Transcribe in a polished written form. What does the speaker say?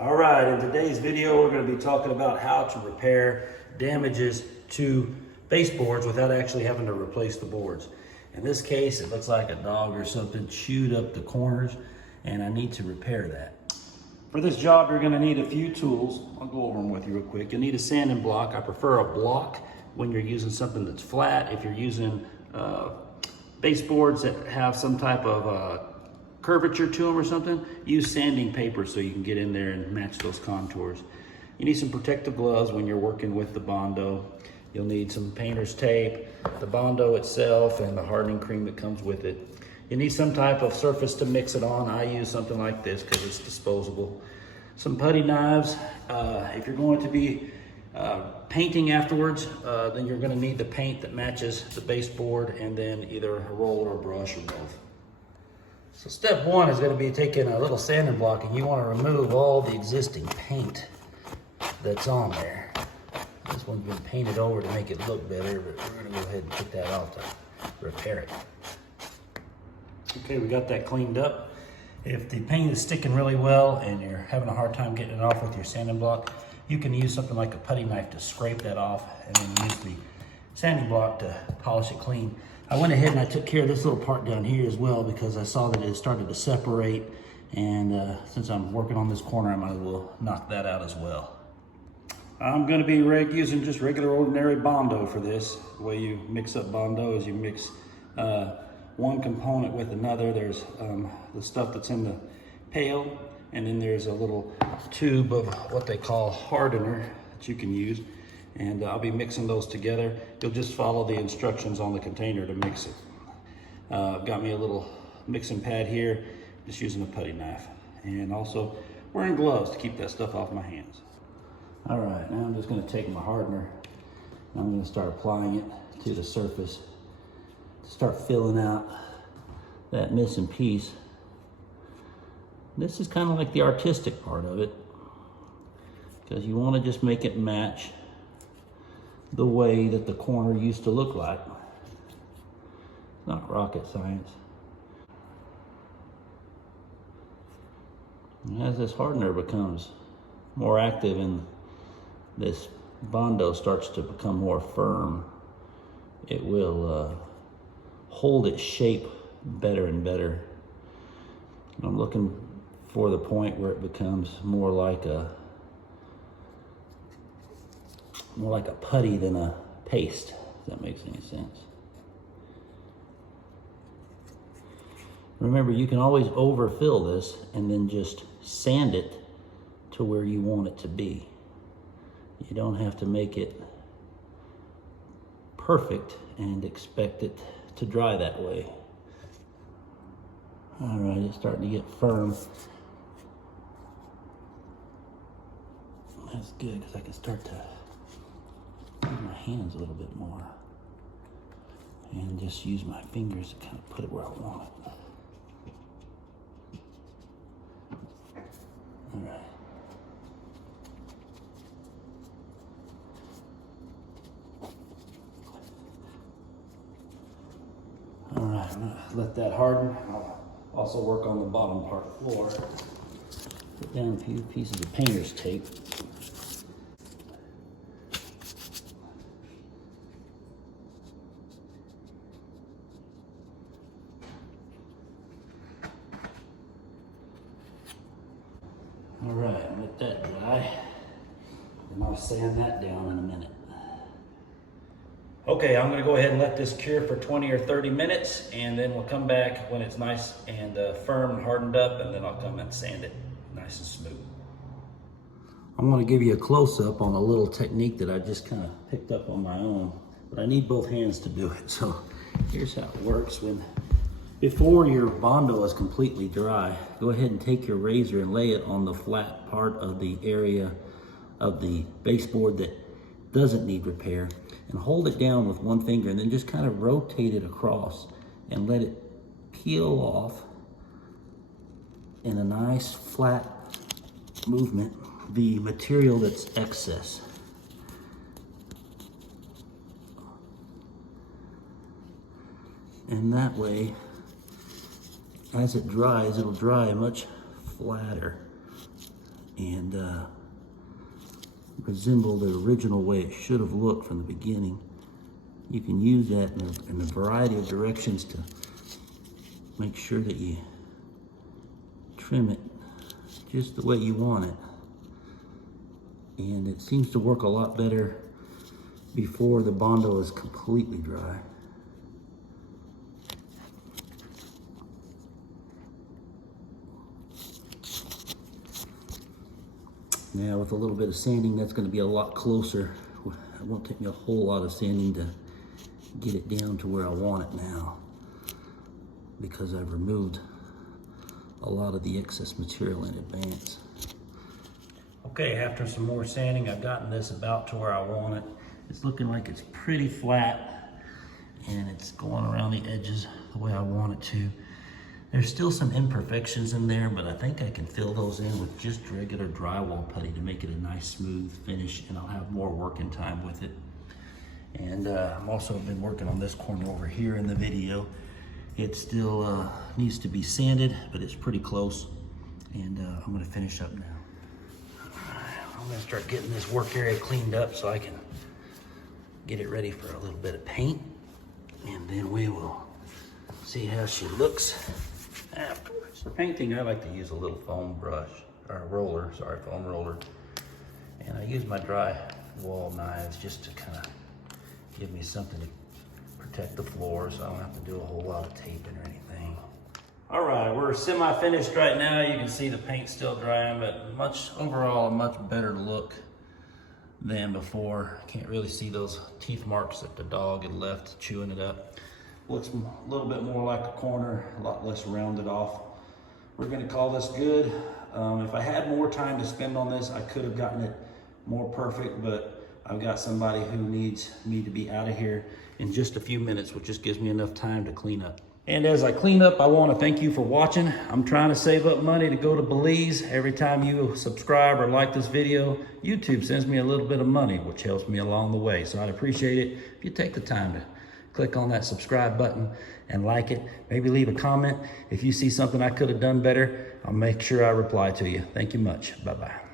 All right, in today's video, we're going to be talking about how to repair damages to baseboards without actually having to replace the boards. In this case, it looks like a dog or something chewed up the corners, and I need to repair that. For this job, you're going to need a few tools. I'll go over them with you real quick. You'll need a sanding block. I prefer a block when you're using something that's flat. If you're using baseboards that have some type of curvature to them or something, use sanding paper so you can get in there and match those contours. You need some protective gloves when you're working with the Bondo. You'll need some painter's tape, the Bondo itself, and the hardening cream that comes with it. You need some type of surface to mix it on. I use something like this because it's disposable. Some putty knives. If you're going to be painting afterwards, then you're going to need the paint that matches the baseboard, and then either a roller or a brush or both. So step one is going to be taking a little sanding block, and you want to remove all the existing paint that's on there. This one's been painted over to make it look better, but we're going to go ahead and take that off to repair it. Okay, we got that cleaned up. If the paint is sticking really well and you're having a hard time getting it off with your sanding block, you can use something like a putty knife to scrape that off, and then use the sanding block to polish it clean. I went ahead and I took care of this little part down here as well because I saw that it started to separate, and since I'm working on this corner, I might as well knock that out as well. I'm going to be using just regular ordinary Bondo for this. The way you mix up Bondo is you mix one component with another. There's the stuff that's in the pail, and then there's a little tube of what they call hardener that you can use. And I'll be mixing those together. You'll just follow the instructions on the container to mix it. I've got me a little mixing pad here, just using a putty knife. And also wearing gloves to keep that stuff off my hands. All right, now I'm just gonna take my hardener, and I'm gonna start applying it to the surface to start filling out that missing piece. This is kind of like the artistic part of it, because you wanna just make it match the way that the corner used to look like. It's not rocket science. And as this hardener becomes more active and this Bondo starts to become more firm, it will hold its shape better and better. And I'm looking for the point where it becomes more like a putty than a paste, if that makes any sense. Remember, you can always overfill this and then just sand it to where you want it to be. You don't have to make it perfect and expect it to dry that way. All right, it's starting to get firm. That's good, because I can start to use my hands a little bit more and just use my fingers to kind of put it where I want it. All right. All right, I'm gonna let that harden. I'll also work on the bottom part of the floor. Put down a few pieces of painter's tape. All right, let that dry, and I'll sand that down in a minute. Okay, I'm gonna go ahead and let this cure for 20 or 30 minutes, and then we'll come back when it's nice and firm and hardened up, and then I'll come and sand it nice and smooth. I'm gonna give you a close-up on a little technique that I just kind of picked up on my own, but I need both hands to do it. So here's how it works. Before your Bondo is completely dry, go ahead and take your razor and lay it on the flat part of the area of the baseboard that doesn't need repair, and hold it down with one finger, and then just kind of rotate it across and let it peel off in a nice flat movement the material that's excess. And that way, as it dries, it'll dry much flatter and resemble the original way it should have looked from the beginning. You can use that in a variety of directions to make sure that you trim it just the way you want it. And it seems to work a lot better before the Bondo is completely dry. Now with a little bit of sanding, that's going to be a lot closer. It won't take me a whole lot of sanding to get it down to where I want it now, because I've removed a lot of the excess material in advance. Okay, after some more sanding, I've gotten this about to where I want it. It's looking like it's pretty flat, and it's going around the edges the way I want it to. There's still some imperfections in there, but I think I can fill those in with just regular drywall putty to make it a nice smooth finish, and I'll have more working time with it. And I'm also been working on this corner over here in the video. It still needs to be sanded, but it's pretty close. And I'm gonna finish up now. I'm gonna start getting this work area cleaned up so I can get it ready for a little bit of paint. And then we will see how she looks afterwards. For painting, I like to use a little foam brush, or roller, sorry, foam roller. And I use my dry wall knives just to kind of give me something to protect the floor so I don't have to do a whole lot of taping or anything. All right, we're semi-finished right now. You can see the paint still drying, but overall a much better look than before. Can't really see those teeth marks that the dog had left chewing it up. Looks a little bit more like a corner, a lot less rounded off. We're gonna call this good. If I had more time to spend on this, I could have gotten it more perfect, but I've got somebody who needs me to be out of here in just a few minutes, which just gives me enough time to clean up. And as I clean up, I want to thank you for watching. I'm trying to save up money to go to Belize. Every time you subscribe or like this video, YouTube sends me a little bit of money, which helps me along the way. So I'd appreciate it if you take the time to click on that subscribe button and like it. Maybe leave a comment. If you see something I could have done better, I'll make sure I reply to you. Thank you much. Bye-bye.